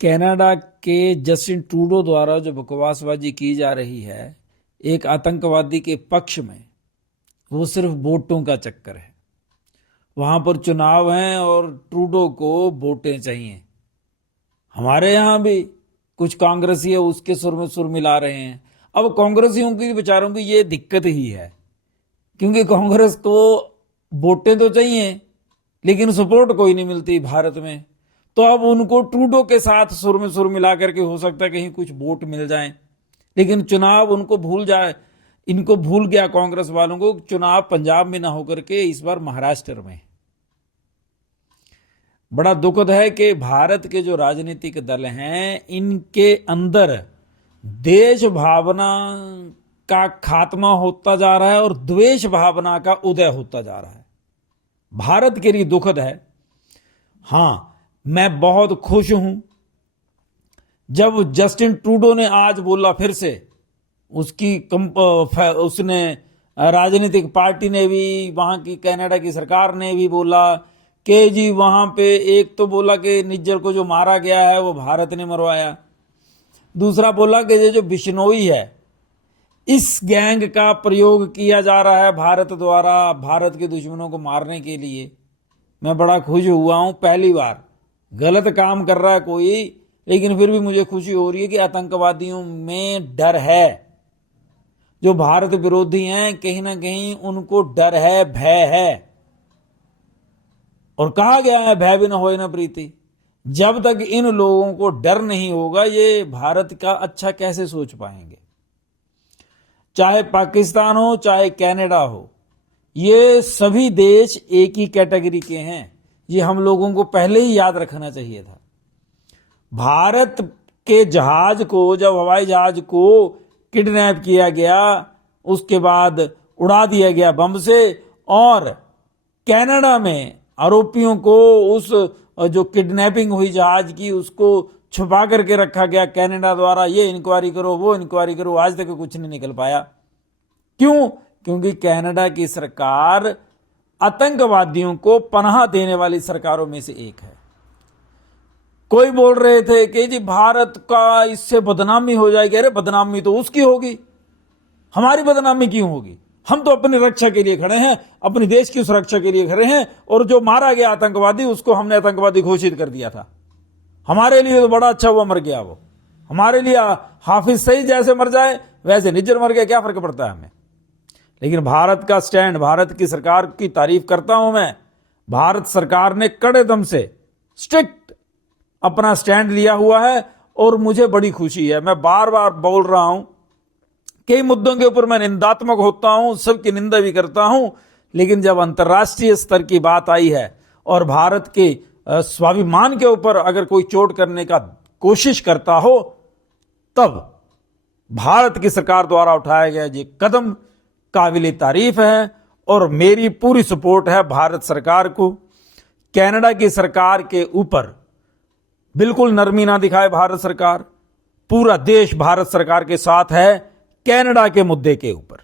Canada के Justin Trudeau द्वारा जो बकवासबाजी की जा रही है एक आतंकवादी के पक्ष में, वो सिर्फ वोटों का चक्कर है। वहां पर चुनाव हैं और ट्रूडो को वोटें चाहिए। हमारे यहां भी कुछ कांग्रेसी है, उसके सुर में सुर मिला रहे हैं। अब कांग्रेसियों की बेचारों की ये दिक्कत ही है, क्योंकि कांग्रेस को वोटें तो चाहिए लेकिन सपोर्ट कोई नहीं मिलती भारत में। तो अब उनको ट्रूडो के साथ सुर में सुर मिला करके हो सकता है कहीं कुछ वोट मिल जाए, लेकिन चुनाव उनको भूल जाए। इनको भूल गया कांग्रेस वालों को, चुनाव पंजाब में ना होकर के इस बार महाराष्ट्र में। बड़ा दुखद है कि भारत के जो राजनीतिक दल हैं, इनके अंदर देश भावना का खात्मा होता जा रहा है और द्वेष भावना का उदय होता जा रहा है। भारत के लिए दुखद है। हां, मैं बहुत खुश हूं जब जस्टिन ट्रूडो ने आज बोला, फिर से उसने राजनीतिक पार्टी ने भी, वहां की कनाडा की सरकार ने भी बोला कि जी वहां पे एक तो बोला कि निज्जर को जो मारा गया है वो भारत ने मरवाया, दूसरा बोला कि ये जो बिश्नोई है इस गैंग का प्रयोग किया जा रहा है भारत द्वारा भारत के दुश्मनों को मारने के लिए। मैं बड़ा खुश हुआ हूं, पहली बार गलत काम कर रहा है कोई, लेकिन फिर भी मुझे खुशी हो रही है कि आतंकवादियों में डर है। जो भारत विरोधी हैं कहीं ना कहीं उनको डर है, भय है। और कहा गया है भय भी न होए न प्रीति। जब तक इन लोगों को डर नहीं होगा ये भारत का अच्छा कैसे सोच पाएंगे। चाहे पाकिस्तान हो चाहे कनाडा हो, ये सभी देश एक ही कैटेगरी के हैं। ये हम लोगों को पहले ही याद रखना चाहिए था। भारत के जहाज को, जब हवाई जहाज को किडनैप किया गया, उसके बाद उड़ा दिया गया बम से, और कनाडा में आरोपियों को उस जो किडनैपिंग हुई जहाज की उसको छुपा करके रखा गया कनाडा द्वारा। ये इंक्वायरी करो, वो इंक्वायरी करो, आज तक कुछ नहीं निकल पाया। क्यों? क्योंकि कनाडा की सरकार आतंकवादियों को पनाह देने वाली सरकारों में से एक है। कोई बोल रहे थे कि जी भारत का इससे बदनामी हो जाएगी। अरे बदनामी तो उसकी होगी, हमारी बदनामी क्यों होगी? हम तो अपनी रक्षा के लिए खड़े हैं, अपने देश की सुरक्षा के लिए खड़े हैं। और जो मारा गया आतंकवादी, उसको हमने आतंकवादी घोषित कर दिया था। हमारे लिए तो बड़ा अच्छा हुआ मर गया वो। हमारे लिए हाफिज सईद जैसे मर जाए वैसे निज्जर मर गया, क्या फर्क पड़ता है हमें। लेकिन भारत का स्टैंड, भारत की सरकार की तारीफ करता हूं मैं। भारत सरकार ने कड़े दम से स्ट्रिक्ट अपना स्टैंड लिया हुआ है और मुझे बड़ी खुशी है। मैं बार बार बोल रहा हूं, कई मुद्दों के ऊपर मैं निंदात्मक होता हूं, सबकी निंदा भी करता हूं, लेकिन जब अंतर्राष्ट्रीय स्तर की बात आई है और भारत के स्वाभिमान के ऊपर अगर कोई चोट करने का कोशिश करता हो, तब भारत की सरकार द्वारा उठाया गया ये कदम काबिल तारीफ है। और मेरी पूरी सपोर्ट है भारत सरकार को। कनाडा की सरकार के ऊपर बिल्कुल नरमी ना दिखाए भारत सरकार। पूरा देश भारत सरकार के साथ है कनाडा के मुद्दे के ऊपर।